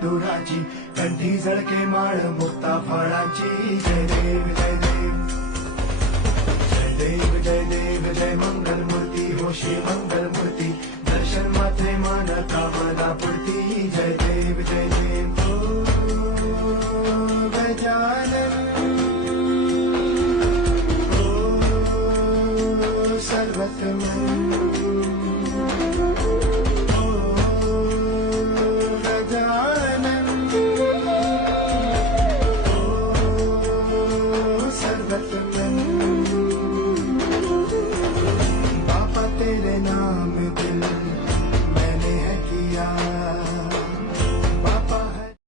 सिंदुराची, कंठी झळके माळ मुक्ता फळाची. जय देव जय देव जय देव जय देव जय मंगल मूर्ती हो श्री मंगल मूर्ती. दर्शन मात्रे मन कामना पूर्ती. जय देव जय देव